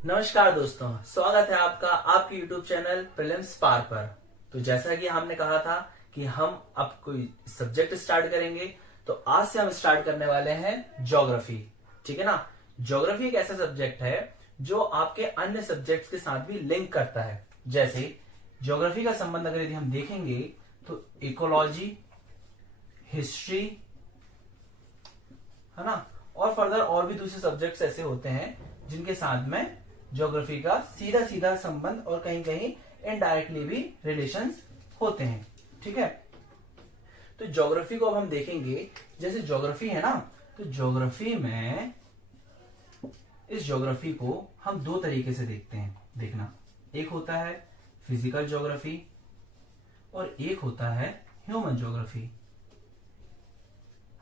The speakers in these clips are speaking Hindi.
नमस्कार दोस्तों, स्वागत है आपका आपके YouTube चैनल प्रीलिम्स पार पर। तो जैसा कि हमने कहा था कि हम अब कोई सब्जेक्ट स्टार्ट करेंगे, तो आज से हम स्टार्ट करने वाले हैं ज्योग्राफी। ठीक है ना। ज्योग्राफी एक ऐसा सब्जेक्ट है जो आपके अन्य सब्जेक्ट्स के साथ भी लिंक करता है। जैसे ज्योग्राफी का संबंध अगर यदि हम देखेंगे तो इकोलॉजी, हिस्ट्री, है ना, और फर्दर और भी दूसरे सब्जेक्ट्स ऐसे होते हैं जिनके साथ में ज्योग्राफी का सीधा सीधा संबंध और कहीं कहीं इनडायरेक्टली भी रिलेशंस होते हैं। ठीक है। तो ज्योग्राफी को अब हम देखेंगे। जैसे ज्योग्राफी है ना, तो ज्योग्राफी में इस ज्योग्राफी को हम दो तरीके से देखते हैं। देखना, एक होता है फिजिकल ज्योग्राफी और एक होता है ह्यूमन ज्योग्राफी,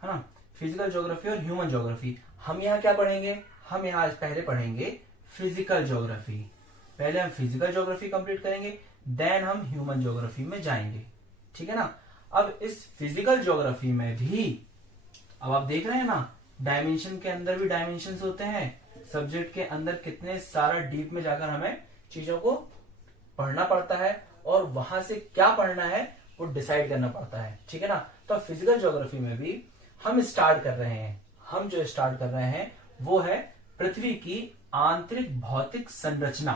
है ना। फिजिकल ज्योग्राफी और ह्यूमन ज्योग्राफी हम यहाँ क्या पढ़ेंगे? हम यहाँ आज पहले पढ़ेंगे फिजिकल ज्योग्राफी। पहले हम फिजिकल ज्योग्राफी कंप्लीट करेंगे, देन हम ह्यूमन ज्योग्राफी में जाएंगे। ठीक है ना। अब इस फिजिकल ज्योग्राफी में भी अब आप देख रहे हैं ना, डायमेंशन के अंदर भी डायमेंशन होते हैं। सब्जेक्ट के अंदर कितने सारा डीप में जाकर हमें चीजों को पढ़ना पड़ता है और वहां से क्या पढ़ना है वो डिसाइड करना पड़ता है। ठीक है ना। तो फिजिकल ज्योग्राफी में भी हम स्टार्ट कर रहे हैं। हम जो स्टार्ट कर रहे हैं वो है पृथ्वी की आंतरिक भौतिक संरचना।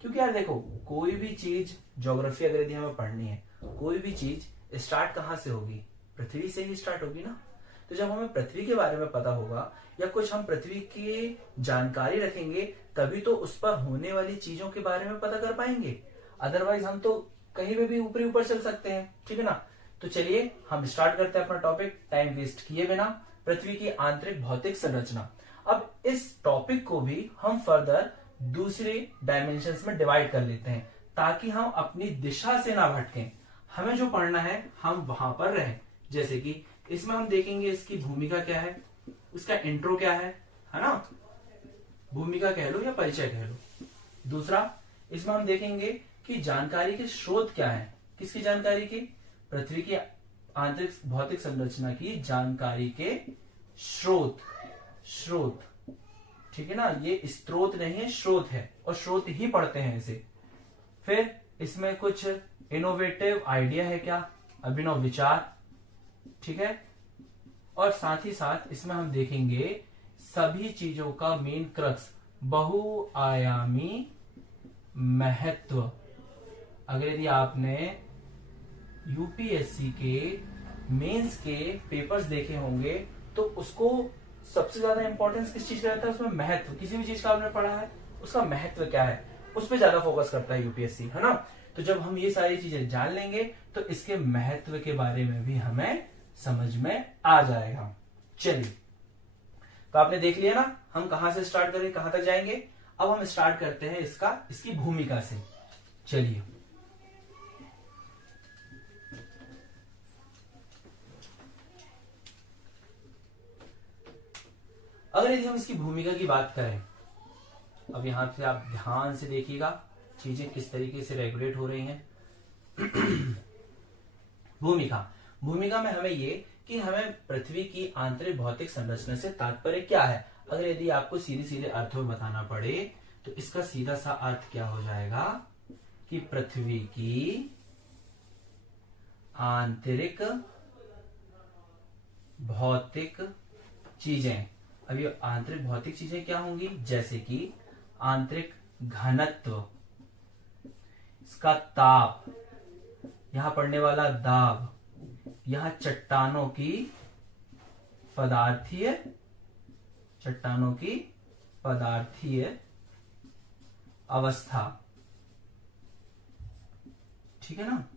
क्योंकि यार देखो, कोई भी चीज ज्योग्राफी अगर यदि हमें पढ़नी है, कोई भी चीज स्टार्ट कहां से होगी? पृथ्वी से ही स्टार्ट होगी ना। तो जब हमें पृथ्वी के बारे में पता होगा या कुछ हम पृथ्वी की जानकारी रखेंगे, तभी तो उस पर होने वाली चीजों के बारे में पता कर पाएंगे। अदरवाइज हम तो कहीं पे भी ऊपरी ऊपर चल सकते हैं। ठीक है ना। तो चलिए हम स्टार्ट करते हैं अपना टॉपिक टाइम वेस्ट किए बिना। पृथ्वी की आंतरिक भौतिक संरचना। अब इस टॉपिक को भी हम फर्दर दूसरे डायमेंशंस में डिवाइड कर लेते हैं ताकि हम अपनी दिशा से ना भटकें। हमें जो पढ़ना है हम वहां पर रहें। जैसे कि इसमें हम देखेंगे इसकी भूमिका क्या है, उसका इंट्रो क्या है ना, भूमिका कह लो या परिचय कह लो। दूसरा, इसमें हम देखेंगे कि जानकारी के स्रोत क्या है। किसकी जानकारी की? पृथ्वी की आंतरिक भौतिक संरचना की जानकारी के स्रोत। स्रोत, ठीक है ना। ये स्रोत नहीं है, स्रोत है, और स्रोत ही पढ़ते हैं इसे। फिर इसमें कुछ इनोवेटिव आइडिया है क्या, अभिनव विचार। ठीक है। और साथ ही साथ इसमें हम देखेंगे सभी चीजों का मेन क्रक्स, बहुआयामी महत्व। अगर यदि आपने यूपीएससी के मेंस के पेपर्स देखे होंगे तो उसको सबसे ज्यादा इंपॉर्टेंस किस चीज का रहता है? उसमें महत्व। किसी भी चीज का आपने पढ़ा है, उसका महत्व क्या है, उस पर ज्यादा फोकस करता है यूपीएससी, है ना। तो जब हम ये सारी चीजें जान लेंगे तो इसके महत्व के बारे में भी हमें समझ में आ जाएगा। चलिए, तो आपने देख लिया ना हम कहां से स्टार्ट करें, कहां तक जाएंगे। अब हम स्टार्ट करते हैं इसकी भूमिका से। चलिए, अगर यदि हम इसकी भूमिका की बात करें, अब यहां से आप ध्यान से देखिएगा चीजें किस तरीके से रेगुलेट हो रही हैं। भूमिका में हमें ये कि हमें पृथ्वी की आंतरिक भौतिक संरचना से तात्पर्य क्या है। अगर यदि आपको सीधे सीधे अर्थ में बताना पड़े तो इसका सीधा सा अर्थ क्या हो जाएगा कि पृथ्वी की आंतरिक भौतिक चीजें। अब ये आंतरिक भौतिक चीजें क्या होंगी? जैसे कि आंतरिक घनत्व, इसका ताप, यहां पड़ने वाला दाब, यहां चट्टानों की पदार्थीय अवस्था। ठीक है ना।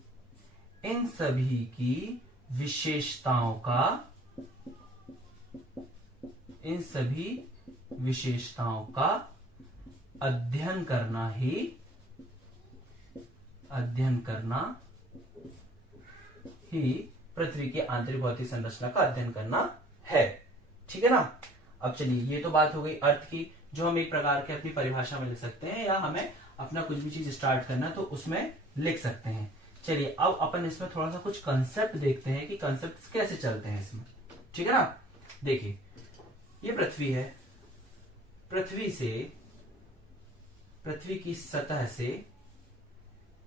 इन सभी की विशेषताओं का अध्ययन करना ही पृथ्वी की आंतरिक भौतिक संरचना का अध्ययन करना है। ठीक है ना। अब चलिए, ये तो बात हो गई अर्थ की, जो हम एक प्रकार के अपनी परिभाषा में लिख सकते हैं, या हमें अपना कुछ भी चीज स्टार्ट करना तो उसमें लिख सकते हैं। चलिए, अब अपन इसमें थोड़ा सा कुछ कंसेप्ट देखते हैं कि कंसेप्ट कैसे चलते हैं इसमें। ठीक है ना। देखिए, ये पृथ्वी है। पृथ्वी से पृथ्वी की सतह से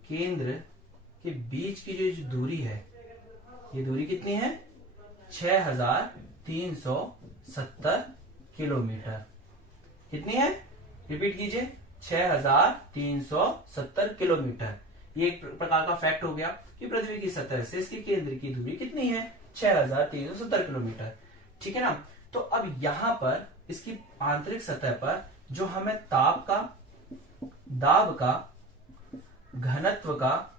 केंद्र के बीच की जो दूरी है, ये दूरी कितनी है? 6370 किलोमीटर। कितनी है? रिपीट कीजिए, 6370 किलोमीटर। ये एक प्रकार का फैक्ट हो गया कि पृथ्वी की सतह से इसके केंद्र की दूरी कितनी है? 6370 किलोमीटर। ठीक है ना। तो अब यहां पर इसकी आंतरिक सतह पर जो हमें ताप का, दाब का, घनत्व का,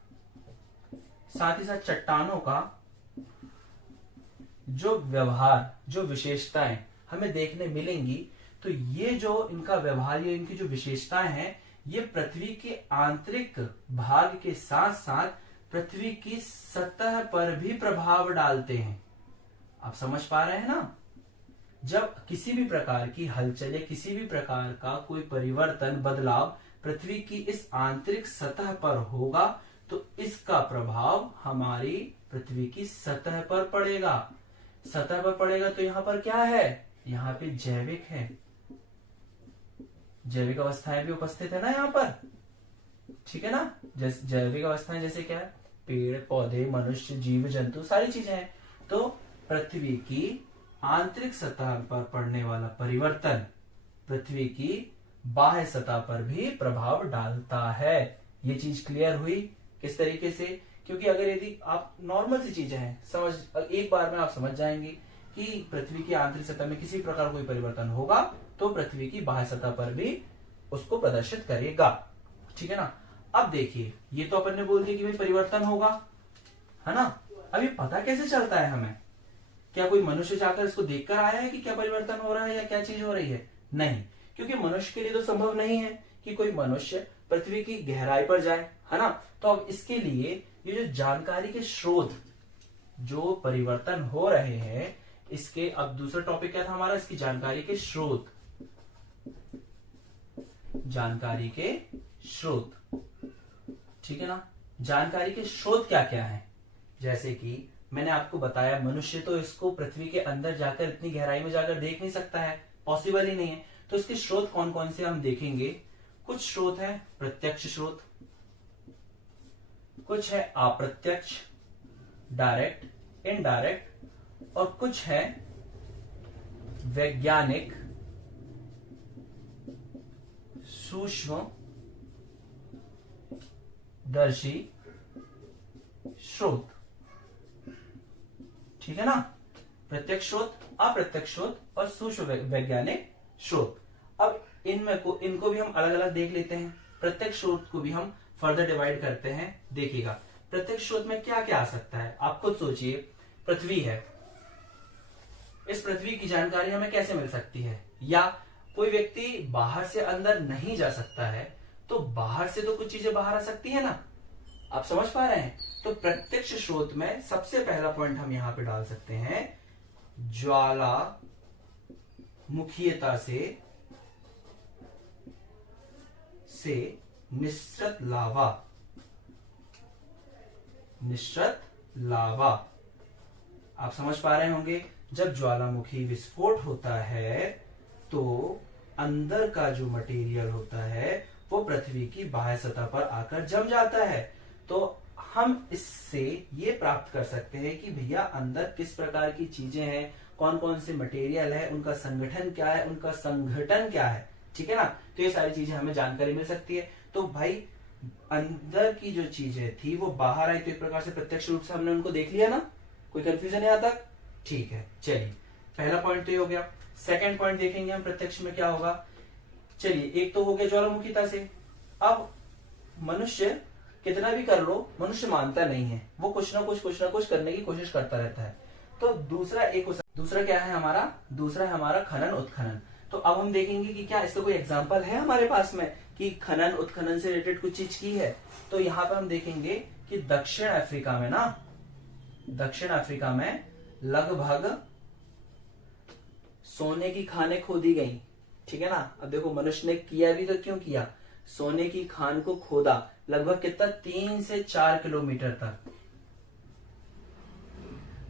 साथ ही साथ चट्टानों का जो व्यवहार, जो विशेषताएं हमें देखने मिलेंगी, तो ये जो इनका व्यवहार, ये इनकी जो विशेषताएं हैं, ये पृथ्वी के आंतरिक भाग के साथ साथ पृथ्वी की सतह पर भी प्रभाव डालते हैं। आप समझ पा रहे हैं ना। जब किसी भी प्रकार की हलचल या किसी भी प्रकार का कोई परिवर्तन, बदलाव पृथ्वी की इस आंतरिक सतह पर होगा, तो इसका प्रभाव हमारी पृथ्वी की सतह पर पड़ेगा। सतह पर पड़ेगा तो यहां पर क्या है? यहाँ पे जैविक है, जैविक अवस्थाएं भी उपस्थित है ना यहाँ पर। ठीक है ना। जैविक अवस्थाएं जैसे क्या है? पेड़ पौधे, मनुष्य, जीव जंतु, सारी चीजें हैं। तो पृथ्वी की आंतरिक सतह पर पड़ने वाला परिवर्तन पृथ्वी की बाह्य सतह पर भी प्रभाव डालता है। ये चीज क्लियर हुई? किस तरीके से? क्योंकि अगर यदि आप नॉर्मल सी चीजें हैं, एक बार में आप समझ जाएंगे कि पृथ्वी की आंतरिक सतह में किसी प्रकार कोई परिवर्तन होगा तो पृथ्वी की बाह्य सतह पर भी उसको प्रदर्शित करेगा। ठीक है ना। अब देखिए, ये तो अपन ने बोल दिया कि भाई परिवर्तन होगा, है ना। अब ये पता कैसे चलता है हमें? क्या कोई मनुष्य जाकर इसको देखकर आया है कि क्या परिवर्तन हो रहा है या क्या चीज हो रही है? नहीं, क्योंकि मनुष्य के लिए तो संभव नहीं है कि कोई मनुष्य पृथ्वी की गहराई पर जाए, है ना। तो अब इसके लिए ये जो जानकारी के स्रोत, जो परिवर्तन हो रहे हैं, इसके अब दूसरा टॉपिक क्या था हमारा? इसकी जानकारी के स्रोत। जानकारी के स्रोत, ठीक है ना। जानकारी के स्रोत क्या क्या है? जैसे कि मैंने आपको बताया, मनुष्य तो इसको पृथ्वी के अंदर जाकर, इतनी गहराई में जाकर देख नहीं सकता है, पॉसिबल ही नहीं है। तो इसके स्रोत कौन कौन से हम देखेंगे। कुछ स्रोत है प्रत्यक्ष स्रोत, कुछ है अप्रत्यक्ष, डायरेक्ट, इनडायरेक्ट, और कुछ है वैज्ञानिक, सूक्ष्म दर्शी स्रोत। ठीक है ना। प्रत्यक्ष स्रोत, अप्रत्यक्ष स्रोत और सूक्ष्म वैज्ञानिक स्रोत। अब इनको भी हम अलग अलग देख लेते हैं। प्रत्यक्ष स्रोत को भी हम फर्दर डिवाइड करते हैं। देखिएगा प्रत्यक्ष स्रोत में क्या क्या आ सकता है। आप खुद सोचिए, पृथ्वी है, इस पृथ्वी की जानकारी हमें कैसे मिल सकती है? या कोई व्यक्ति बाहर से अंदर नहीं जा सकता है, तो बाहर से तो कुछ चीजें बाहर आ सकती है ना। आप समझ पा रहे हैं। तो प्रत्यक्ष स्रोत में सबसे पहला पॉइंट हम यहां पे डाल सकते हैं, ज्वालामुखीयता से निःसृत लावा। निःसृत लावा, आप समझ पा रहे होंगे। जब ज्वालामुखी विस्फोट होता है तो अंदर का जो मटेरियल होता है वो पृथ्वी की बाह्य सतह पर आकर जम जाता है। तो हम इससे ये प्राप्त कर सकते हैं कि भैया अंदर किस प्रकार की चीजें हैं, कौन कौन से मटेरियल है, उनका संगठन क्या है, उनका संघटन क्या है। ठीक है ना। तो ये सारी चीजें हमें जानकारी मिल सकती है। तो भाई अंदर की जो चीजें थी वो बाहर आई, तो एक प्रकार से प्रत्यक्ष रूप से हमने उनको देख लिया ना। कोई कंफ्यूजन है यहां तक? ठीक है, चलिए पहला पॉइंट तो ये हो गया। सेकंड पॉइंट देखेंगे हम प्रत्यक्ष में क्या होगा। चलिए, एक तो हो गया ज्वालामुखीता से। अब मनुष्य कितना भी कर लो, मनुष्य मानता नहीं है, वो कुछ ना कुछ करने की कोशिश करता रहता है। तो दूसरा क्या है हमारा? दूसरा है हमारा खनन उत्खनन। तो अब हम देखेंगे कि क्या इसका कोई एग्जाम्पल है हमारे पास में कि खनन उत्खनन से रिलेटेड कुछ चीज की है। तो यहाँ पे हम देखेंगे कि दक्षिण अफ्रीका में लगभग सोने की खानें खोदी गई। ठीक है ना। अब देखो, मनुष्य ने किया भी तो क्यों किया? सोने की खान को खोदा, लगभग कितना, 3 से 4 किलोमीटर तक।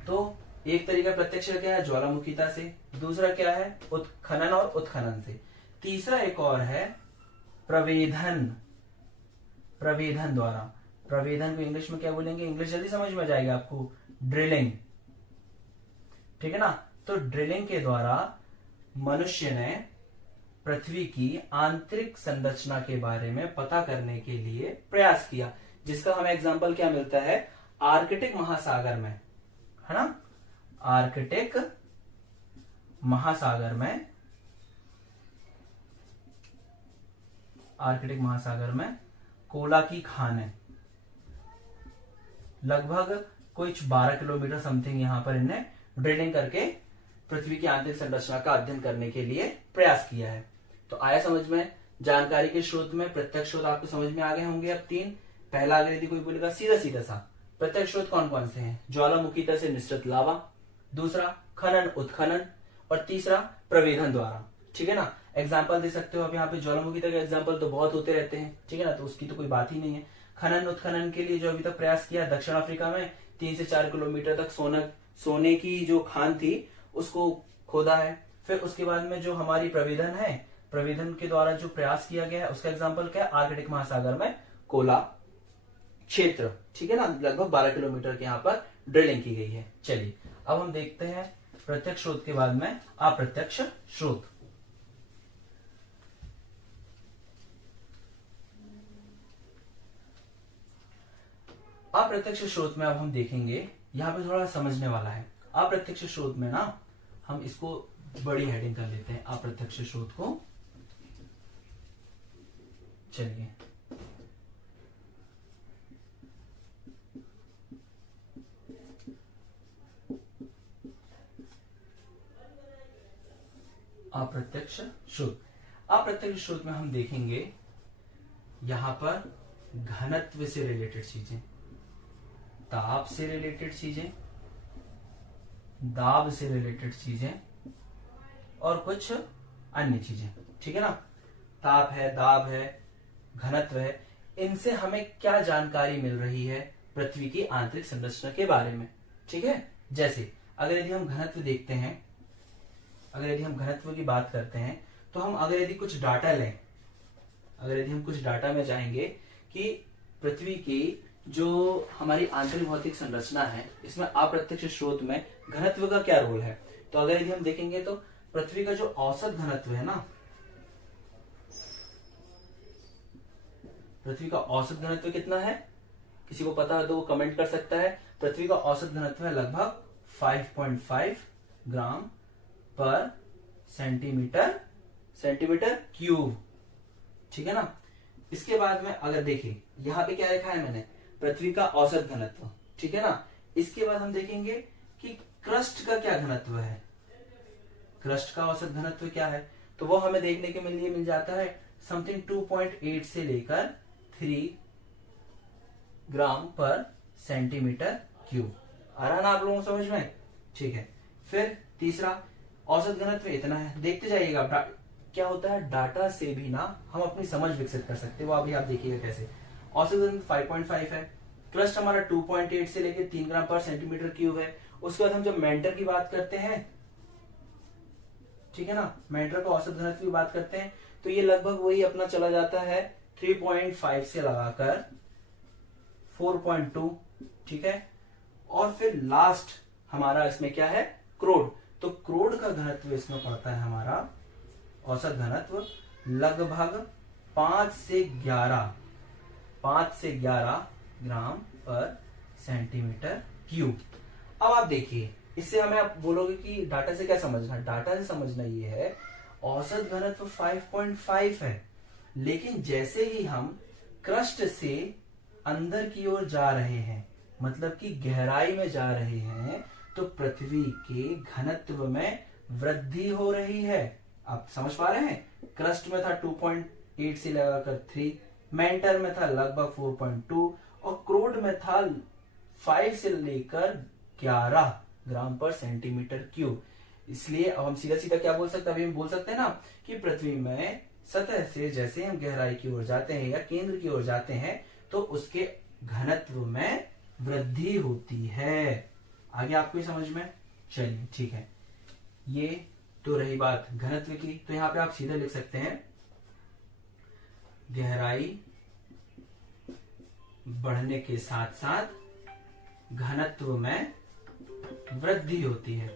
तो एक तरीका प्रत्यक्ष क्या है? ज्वालामुखीता से। दूसरा क्या है? खनन और उत्खनन से। तीसरा एक और है प्रवेधन, प्रवेधन द्वारा। प्रवेधन को इंग्लिश में क्या बोलेंगे, इंग्लिश जल्दी समझ में आ जाएगा आपको, ड्रिलिंग, ठीक है ना। तो ड्रिलिंग के द्वारा मनुष्य ने पृथ्वी की आंतरिक संरचना के बारे में पता करने के लिए प्रयास किया, जिसका हमें एग्जाम्पल क्या मिलता है, आर्कटिक महासागर में, है ना। आर्कटिक महासागर में, आर्कटिक महासागर में कोला की खानें लगभग कुछ 12 किलोमीटर समथिंग यहां पर इनने ड्रिलिंग करके पृथ्वी की आंतरिक संरचना का अध्ययन करने के लिए प्रयास किया है। तो आया समझ में, जानकारी के स्रोत में प्रत्यक्ष स्रोत आपको समझ में आ गए होंगे अब 3। पहला अगर यदि कोई बोलेगा सीधा सीधा सा, प्रत्यक्ष स्रोत कौन कौन से हैं, ज्वालामुखी से निश्चित लावा, दूसरा खनन उत्खनन, और तीसरा प्रवेधन द्वारा, ठीक है ना। एग्जाम्पल दे सकते हो आप यहाँ पे, ज्वालामुखी का एग्जाम्पल तो बहुत होते रहते हैं, ठीक है ना, तो उसकी तो कोई बात ही नहीं है। खनन उत्खनन के लिए जो अभी तक प्रयास किया दक्षिण अफ्रीका में 3 से 4 किलोमीटर तक सोने की जो खान थी उसको खोदा है। फिर उसके बाद में जो हमारी प्रवेधन है, प्रवेधन के द्वारा जो प्रयास किया गया है उसका एग्जाम्पल क्या है, आर्कटिक महासागर में कोला क्षेत्र, ठीक है ना, लगभग 12 किलोमीटर के यहाँ पर ड्रिलिंग की गई है। चलिए अब हम देखते हैं प्रत्यक्ष स्रोत के बाद में अप्रत्यक्ष स्रोत। अप्रत्यक्ष स्रोत में अब हम देखेंगे, यहाँ पे थोड़ा समझने वाला है। अप्रत्यक्ष स्रोत में ना हम इसको बड़ी हेडिंग कर लेते हैं, अप्रत्यक्ष स्रोत को। चलिए अप्रत्यक्ष स्रोत, अप्रत्यक्ष स्रोत में हम देखेंगे यहां पर घनत्व से रिलेटेड चीजें, ताप से रिलेटेड चीजें, दाब से रिलेटेड चीजें और कुछ अन्य चीजें, ठीक है ना। ताप है, दाब है, घनत्व है, इनसे हमें क्या जानकारी मिल रही है पृथ्वी की आंतरिक संरचना के बारे में, ठीक है। जैसे अगर यदि हम घनत्व देखते हैं, अगर यदि हम घनत्व की बात करते हैं, तो हम अगर यदि कुछ डाटा लें, अगर यदि हम कुछ डाटा में जाएंगे कि पृथ्वी की जो हमारी आंतरिक भौतिक संरचना है, इसमें अप्रत्यक्ष स्रोत में घनत्व का क्या रोल है, तो अगर यदि हम देखेंगे तो पृथ्वी का जो औसत घनत्व है ना, पृथ्वी का औसत घनत्व कितना है, किसी को पता है तो वो कमेंट कर सकता है। पृथ्वी का औसत घनत्व है लगभग 5.5 ग्राम पर सेंटीमीटर क्यूब, ठीक है ना। इसके बाद में अगर देखिए यहां पे क्या लिखा है मैंने, पृथ्वी का औसत घनत्व, ठीक है ना। इसके बाद हम देखेंगे कि क्रस्ट का क्या घनत्व है, क्रस्ट का औसत घनत्व क्या है, तो वो हमें देखने के लिए मिल जाता है समथिंग 2.8 से लेकर 3 ग्राम पर सेंटीमीटर क्यूब। आ रहा ना आप लोगों को समझ में, ठीक है। फिर तीसरा औसत घनत्व इतना है, देखते जाइएगा क्या होता है, डाटा से भी ना हम अपनी समझ विकसित कर सकते हैं, वो अभी आप देखिएगा कैसे। औसत घनत्व 5.5 है, क्रस्ट हमारा 2.8 से लेकर 3 ग्राम पर सेंटीमीटर क्यूब है। उसके बाद हम जब मेंटर की बात करते हैं, ठीक है ना, मेंटर का औसत घनत्व की बात करते हैं, तो ये लगभग वही अपना चला जाता है 3.5 से लगाकर 4.2, ठीक है। और फिर लास्ट हमारा इसमें क्या है, क्रोड, तो क्रोड का घनत्व इसमें पड़ता है हमारा औसत घनत्व लगभग 5 से 11 ग्राम पर सेंटीमीटर क्यूब। अब आप देखिए, इससे हमें आप बोलोगे कि डाटा से क्या समझना, डाटा से समझना ये है औसत घनत्व 5.5 है, लेकिन जैसे ही हम क्रस्ट से अंदर की ओर जा रहे हैं, मतलब कि गहराई में जा रहे हैं, तो पृथ्वी के घनत्व में वृद्धि हो रही है। आप समझ पा रहे हैं, क्रस्ट में था 2.8 से लगाकर 3, मेंटर में था लगभग 4.2 और क्रोड में था 5 से लेकर 11 ग्राम पर सेंटीमीटर क्यूब। इसलिए अब हम सीधा सीधा क्या बोल सकते हैं, अभी हम बोल सकते हैं ना कि पृथ्वी में सतह से जैसे हम गहराई की ओर जाते हैं या केंद्र की ओर जाते हैं, तो उसके घनत्व में वृद्धि होती है। आगे आपको समझ में, चलिए ठीक है। ये तो रही बात घनत्व की, तो यहाँ पे आप सीधे लिख सकते हैं गहराई बढ़ने के साथ साथ घनत्व में वृद्धि होती है।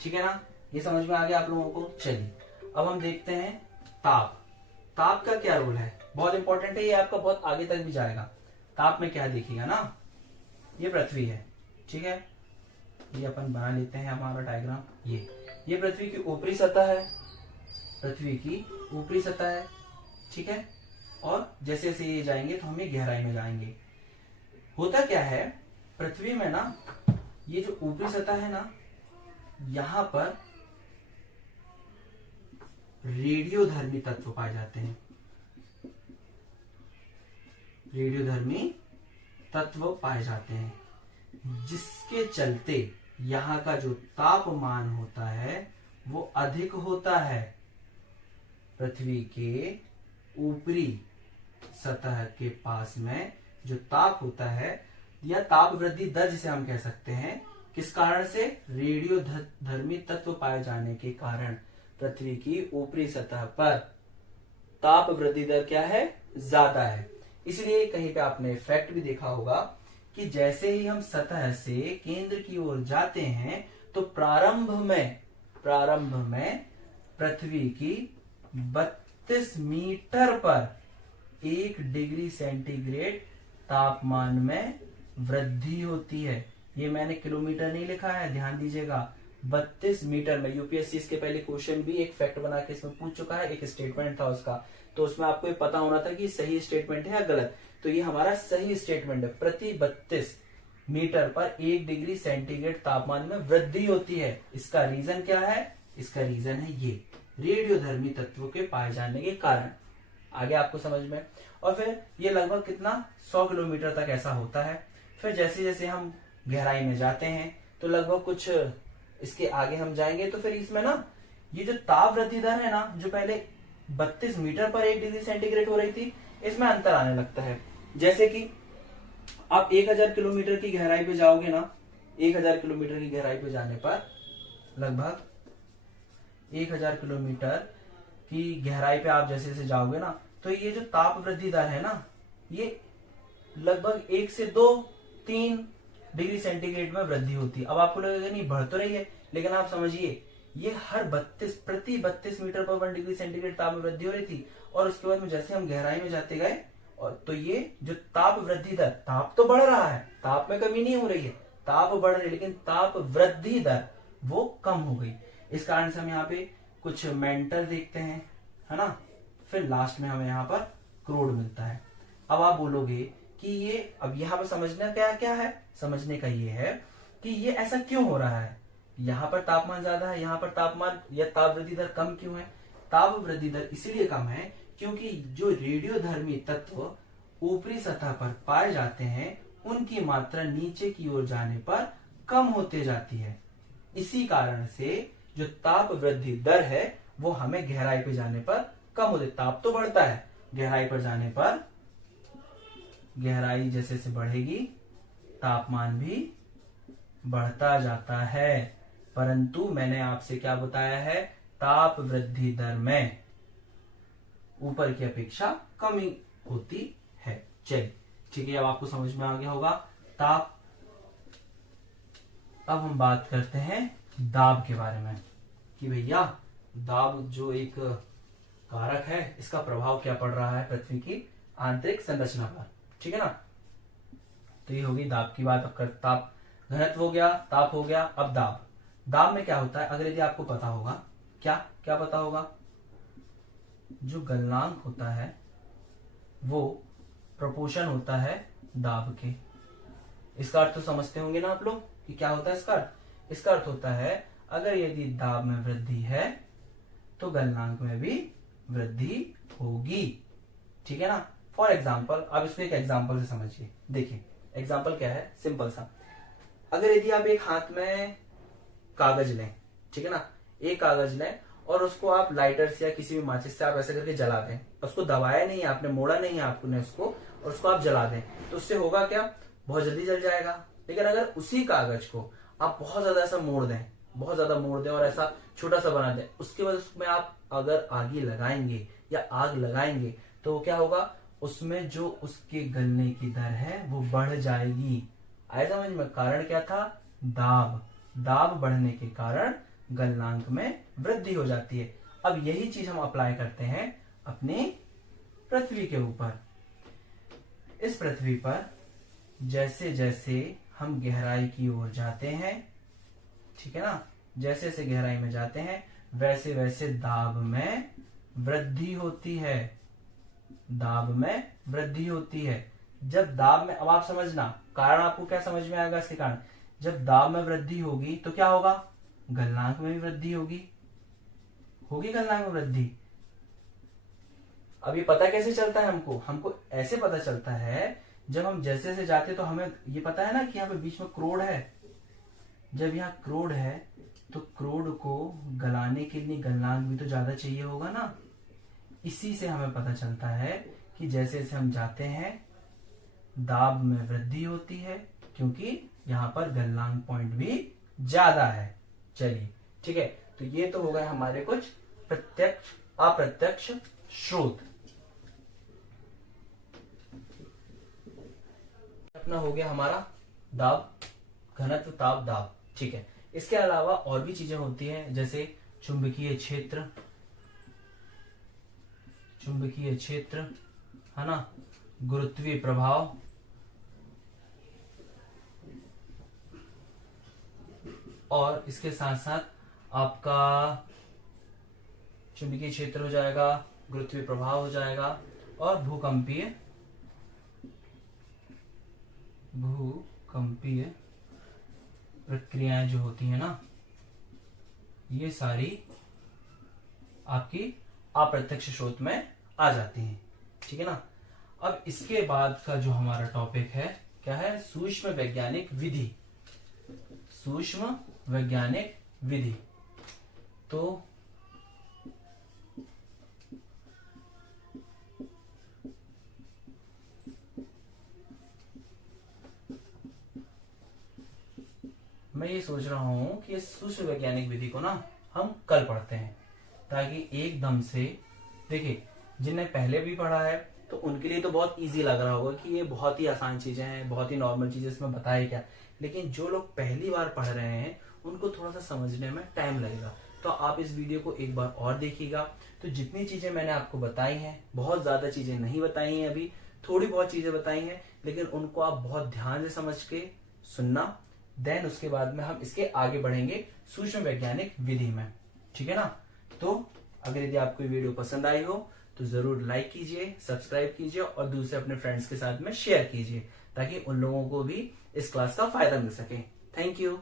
ठीक है ना, ये समझ में आ गया आप लोगों को। चलिए अब हम देखते हैं ताप। ताप का क्या रोल है, बहुत इंपॉर्टेंट है ये, आपका बहुत आगे तक भी जाएगा। ताप में क्या देखिएगा ना, ये पृथ्वी है, ठीक है, ये अपन बना लेते हैं हमारा डायग्राम। ये पृथ्वी की ऊपरी सतह है, पृथ्वी की ऊपरी सतह है, ठीक है। और जैसे जैसे ये जाएंगे तो हम ये गहराई में जाएंगे। होता क्या है पृथ्वी में ना, ये जो ऊपरी सतह है ना, यहां पर रेडियोधर्मी तत्व पाए जाते हैं, रेडियोधर्मी तत्व पाए जाते हैं, जिसके चलते यहां का जो तापमान होता है वो अधिक होता है पृथ्वी के ऊपरी सतह के पास में। जो ताप होता है या ताप वृद्धि दर जिसे हम कह सकते हैं, किस कारण से, रेडियोधर्मी तत्व पाए जाने के कारण पृथ्वी की ऊपरी सतह पर ताप वृद्धि दर क्या है, ज्यादा है। इसलिए कहीं पे आपने फैक्ट भी देखा होगा कि जैसे ही हम सतह से केंद्र की ओर जाते हैं तो प्रारंभ में पृथ्वी की 32 मीटर पर 1 डिग्री सेंटीग्रेड तापमान में वृद्धि होती है। ये मैंने किलोमीटर नहीं लिखा है, ध्यान दीजिएगा, 32 मीटर में। यूपीएससी इसके पहले क्वेश्चन भी एक फैक्ट बना के इसमें पूछ चुका है, एक स्टेटमेंट था उसका, तो उसमें आपको ये पता होना था कि सही स्टेटमेंट है या गलत। तो ये हमारा सही स्टेटमेंट है, प्रति 32 मीटर पर 1 डिग्री सेंटीग्रेड तापमान में वृद्धि होती है। इसका रीजन क्या है, इसका रीजन है ये रेडियोधर्मी तत्वों के पाए जाने के कारण। आगे आपको समझ में। और फिर ये लगभग कितना 100 किलोमीटर तक ऐसा होता है। फिर जैसे जैसे हम गहराई में जाते हैं तो लगभग कुछ इसके आगे हम जाएंगे तो फिर इसमें ना ये जो ताप वृद्धि दर है ना, जो पहले 32 मीटर पर 1 डिग्री सेंटीग्रेड हो रही थी, इसमें अंतर आने लगता है। जैसे कि आप 1000 किलोमीटर की गहराई पे जाओगे ना, 1000 किलोमीटर की गहराई पे जाने पर लगभग 1000 किलोमीटर की गहराई पे आप जैसे जैसे जाओगे ना, तो ये जो ताप वृद्धि दर है ना, ये लगभग 1 से 2-3 डिग्री सेंटीग्रेड में वृद्धि होती है। अब आपको लगेगा नहीं बढ़ तो रही है, लेकिन आप समझिए ये हर प्रति 32 मीटर पर 1 डिग्री सेंटीग्रेड ताप में वृद्धि हो रही थी। और उसके बाद में जैसे हम गहराई में जाते गए, और तो ये जो ताप वृद्धि दर, ताप तो बढ़ रहा है, ताप में कमी नहीं हो रही है, ताप बढ़ रही है, लेकिन ताप वृद्धि दर वो कम हो गई। इस कारण से हम यहाँ पे कुछ मेंटर देखते हैं, है ना। फिर लास्ट में हमें यहाँ पर क्रोड मिलता है। अब आप बोलोगे कि ये, अब यहाँ पर समझना क्या क्या है, समझने का ये है कि ये ऐसा क्यों हो रहा है, यहाँ पर तापमान ज्यादा है, यहाँ पर तापमान या ताप वृद्धि दर कम क्यों है। ताप वृद्धि दर इसलिए कम है क्योंकि जो रेडियोधर्मी तत्व ऊपरी सतह पर पाए जाते हैं उनकी मात्रा नीचे की ओर जाने पर कम होते जाती है। इसी कारण से जो ताप वृद्धि दर है वो हमें गहराई पे जाने पर कम होते, ताप तो बढ़ता है, गहराई पर जाने पर, गहराई जैसे से बढ़ेगी तापमान भी बढ़ता जाता है। परंतु मैंने आपसे क्या बताया है, ताप वृद्धि दर में ऊपर की अपेक्षा कमी होती है। चलिए ठीक है, अब आपको समझ में आ गया होगा ताप। अब हम बात करते हैं दाब के बारे में कि भैया दाब जो एक कारक है, इसका प्रभाव क्या पड़ रहा है पृथ्वी की आंतरिक संरचना पर। ठीक है ना, तो ये होगी दाब की बात। अब ताप घनत्व हो गया, ताप हो गया, अब दाब। दाब में क्या होता है, अगर यदि आपको पता होगा, क्या क्या पता होगा, जो गलनांक होता है वो प्रोपोर्शन होता है दाब के। इसका अर्थ तो समझते होंगे ना आप लोग कि क्या होता है इसका अर्थ। इसका अर्थ होता है अगर यदि दाब में वृद्धि है तो गलनांक में भी वृद्धि होगी। ठीक है ना। फॉर एग्जाम्पल, अब इसको एक एग्जाम्पल से समझिए। देखिए एग्जाम्पल क्या है, सिंपल सा। अगर यदि आप एक हाथ में कागज लें, ठीक है ना, एक कागज लें और उसको आप लाइटर से या किसी भी माचिस से आप ऐसे करके जला दें, उसको दबाया नहीं है आपने, मोड़ा नहीं है आपने उसको, और उसको आप जला दें, तो उससे होगा क्या, बहुत जल्दी जल जाएगा। लेकिन अगर उसी कागज को आप बहुत ज्यादा ऐसा मोड़ दें, बहुत ज्यादा मोड़ दें और ऐसा छोटा सा बना दें, उसके बाद उसमें आप अगर आग लगाएंगे या आग लगाएंगे तो क्या होगा, उसमें जो उसके गलने की दर है वो बढ़ जाएगी। आया समझ में? कारण क्या था? दाब। दाब बढ़ने के कारण गलनांक में वृद्धि हो जाती है। अब यही चीज हम अप्लाई करते हैं अपनी पृथ्वी के ऊपर। इस पृथ्वी पर जैसे जैसे हम गहराई की ओर जाते हैं, ठीक है ना, जैसे जैसे गहराई में जाते हैं वैसे वैसे दाब में वृद्धि होती है। दाब में वृद्धि होती है। जब दाब में, अब आप समझना कारण आपको क्या समझ में आएगा इसके कारण। जब दाब में वृद्धि होगी तो क्या होगा, गलनांक में भी वृद्धि होगी। होगी गलनांक में वृद्धि। अब ये पता कैसे चलता है हमको? हमको ऐसे पता चलता है, जब हम जैसे जैसे जाते तो हमें ये पता है ना कि यहाँ पे बीच में क्रोड है। जब यहाँ क्रोड है तो क्रोड को गलाने के लिए गलनांक भी तो ज्यादा चाहिए होगा ना। इसी से हमें पता चलता है कि जैसे जैसे हम जाते हैं दाब में वृद्धि होती है, क्योंकि यहाँ पर गलनांक पॉइंट भी ज्यादा है। चलिए ठीक है, तो ये तो हो गए हमारे कुछ प्रत्यक्ष अप्रत्यक्ष स्रोत। अपना हो गया हमारा दाब, घनत्व, ताप, दाब, ठीक है। इसके अलावा और भी चीजें होती हैं, जैसे चुंबकीय क्षेत्र, चुंबकीय क्षेत्र है ना, गुरुत्वीय प्रभाव, और इसके साथ साथ आपका चुंबकीय क्षेत्र हो जाएगा, गुरुत्वीय प्रभाव हो जाएगा, और भूकंपीय प्रक्रियाएं जो होती है ना, ये सारी आपकी अप्रत्यक्ष स्रोत में आ जाती हैं, ठीक है ना। अब इसके बाद का जो हमारा टॉपिक है क्या है, सूक्ष्म वैज्ञानिक विधि। सूक्ष्म वैज्ञानिक विधि। तो मैं ये सोच रहा हूं कि इस सूक्ष्म वैज्ञानिक विधि को ना हम कल पढ़ते हैं, ताकि एकदम से, देखिए जिन्हें पहले भी पढ़ा है तो उनके लिए तो बहुत इजी लग रहा होगा कि ये बहुत ही आसान चीजें हैं, बहुत ही नॉर्मल चीजें, इसमें बताया क्या। लेकिन जो लोग पहली बार पढ़ रहे हैं उनको थोड़ा सा समझने में टाइम लगेगा। तो आप इस वीडियो को एक बार और देखिएगा। तो जितनी चीजें मैंने आपको बताई हैं, बहुत ज्यादा चीजें नहीं बताई हैं अभी, थोड़ी बहुत चीजें बताई हैं, लेकिन उनको आप बहुत ध्यान से समझ के सुनना। देन उसके बाद में हम इसके आगे बढ़ेंगे सूक्ष्म वैज्ञानिक विधि में, ठीक है ना। तो अगर यदि आपको वीडियो पसंद आई हो तो जरूर लाइक कीजिए, सब्सक्राइब कीजिए और दूसरे अपने फ्रेंड्स के साथ में शेयर कीजिए, ताकि उन लोगों को भी इस क्लास का फायदा मिल सके। Thank you.